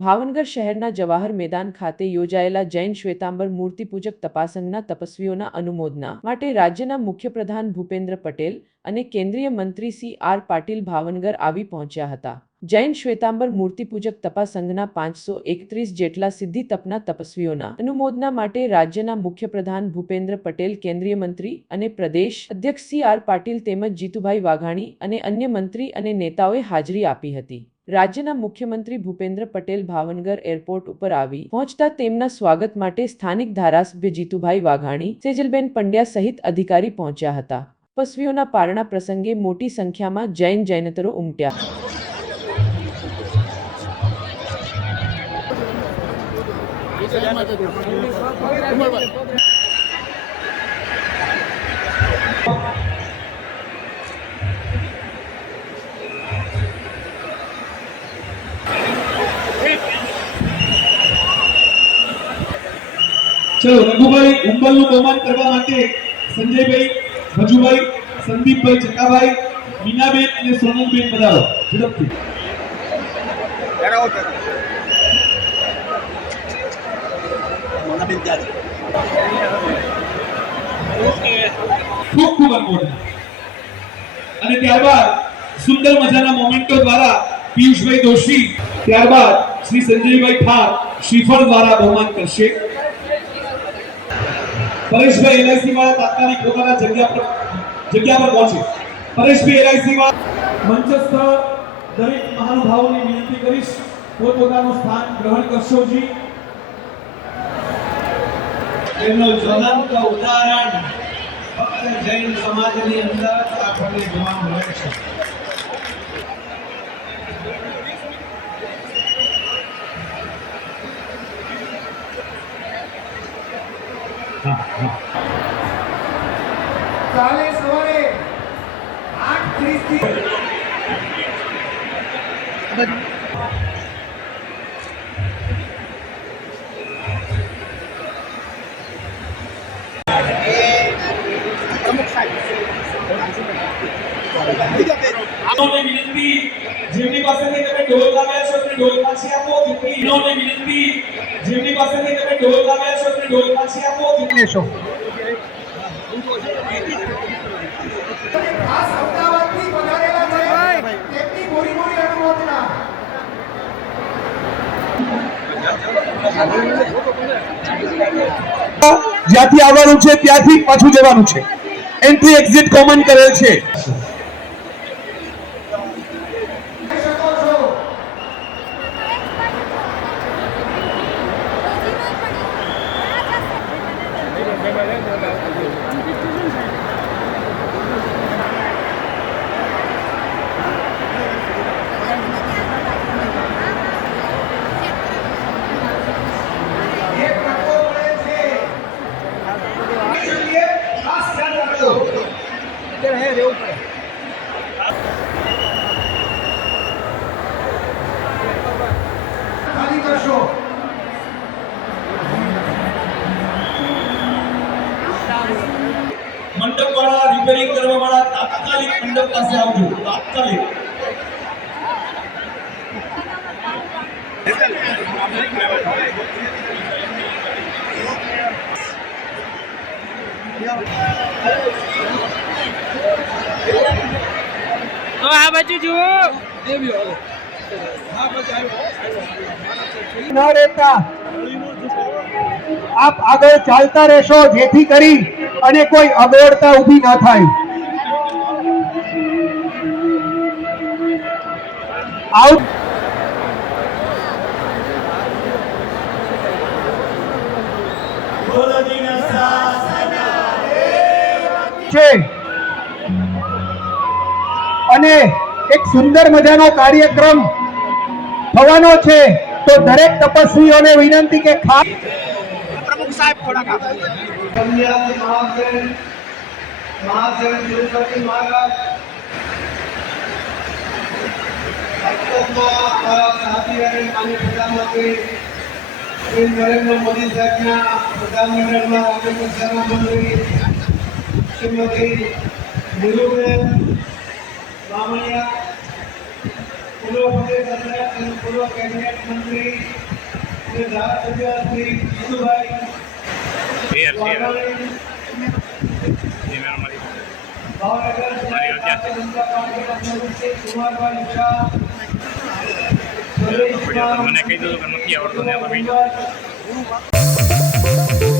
ભાવનગર શહેરના જવાહર મેદાન ખાતે યોજાયેલા જૈન શ્વેતાંબર મૂર્તિપૂજક તપાસંઘના તપસ્વીઓના અનુમોદના માટે રાજ્યના મુખ્યપ્રધાન ભૂપેન્દ્ર પટેલ અને કેન્દ્રીય મંત્રી સી.આર. પાટીલ ભાવનગર આવી પહોંચ્યા હતા. જૈન શ્વેતાંબર મૂર્તિપૂજક તપાસંઘના 531 જેટલા સિદ્ધિ તપના તપસ્વીઓના અનુમોદના માટે રાજ્યના મુખ્યપ્રધાન ભૂપેન્દ્ર પટેલ, કેન્દ્રીય મંત્રી અને પ્રદેશ અધ્યક્ષ સી.આર. પાટીલ તેમજ જીતુભાઈ વાઘાણી અને અન્ય મંત્રી અને નેતાઓએ હાજરી આપી હતી. રાજ્યના મુખ્યમંત્રી ભૂપેન્દ્ર પટેલ ભાવનગર એરપોર્ટ ઉપર આવી પહોંચતા તેમના સ્વાગત માટે સ્થાનિક ધારાસભ્ય જીતુભાઈ વાઘાણી, સેજલબેન પંડ્યા સહિત અધિકારી પહોંચ્યા હતા. તપસ્વીઓના પારણા પ્રસંગે મોટી સંખ્યામાં જૈનેતરો ઉમટ્યા. चलो रघुभाई उंबलનું બહુમાન કરવા માટે સંજયભાઈ, ભજુભાઈ, સંદીપભાઈ, ચકાભાઈ, મીનાબેન અને સોનલબેન પધારો ઝડપથી. ખૂબ ખૂબ અનુમોદના. અને ત્યારબાદ સુંદર મજાના મોમેન્ટો દ્વારા પિયુષભાઈ દોશી, ત્યારબાદ શ્રી સંજયભાઈ ઠાર શ્રીફળ દ્વારા બહુમાન કરશે. પરેશભાઈ એલઆઈસી વાળા તાત્કાલિક પોતાના જગ્યા પર પહોંચે. પરેશભાઈ એલઆઈસી વાળા મંચસ્થ દરેક મહાનુભાવોને વિનંતી કરીશ પોતાનું સ્થાન ગ્રહણ કરશોજી. એમનો જ્વલંત ઉદાહરણ ફક્ત જૈન સમાજની અંદર આપણને જોવા મળે છે. કાલે સવારે 8:30 થી વિનંતી જેમની પાસેથી તમે ઢોલ લાવ્યા છો તે ઢોલ પાછી આપો. વિનંતી જેમની પાસેથી તમે ઢોલ લાવ્યા છો તે ઢોલ પાછી આપો. ખાસ અમદાવાદથી પધારેલા છે તેમની મોડી અનુમોદના. જ્યાંથી આવવાનું છે ત્યાંથી પાછું જવાનું છે. એન્ટ્રી એક્ઝિટ કોમન કરેલ છે. ખાલી કરશો. મંડપ વાળા, રિપેરિંગ કરવા વાળા તાત્કાલિક મંડપ પાસે આવજો. તાત્કાલિક. તો આ બાજુ જુઓ. ન રહેતા આપ આગળ ચાલતા રહેશો જેથી કરી અને કોઈ અગવડતા ઊભી ન થાય. આઉટ છે અને એક સુંદર મજાનો કાર્યક્રમ થવાનો છે. તો દરેક તપસ્વીઓને વિનંતી કે ખાસ પ્રમુખ સાહેબ થોડાક महासेव तिरुपति महाराज हमारा साथी है माननीय प्रधानमंत्री श्री नरेंद्र मोदी साहब प्रधानमंडल में आगे सेना मंत्री श्रीमती नीलूबेन बामणिया પૂર્વ પ્રદેશ અધ્યક્ષ અને પૂર્વ કેબિનેટ મંત્રી શ્રી ધારાસભ્ય શ્રી જીતુભાઈ વાઘાણી, ભાવનગર શહેર ભારતીય જનતા પાર્ટીના પ્રમુખ શ્રી કુમારભાઈ શાહ, મને કહી દો કે નથી આવડતું ને પ્રમુખ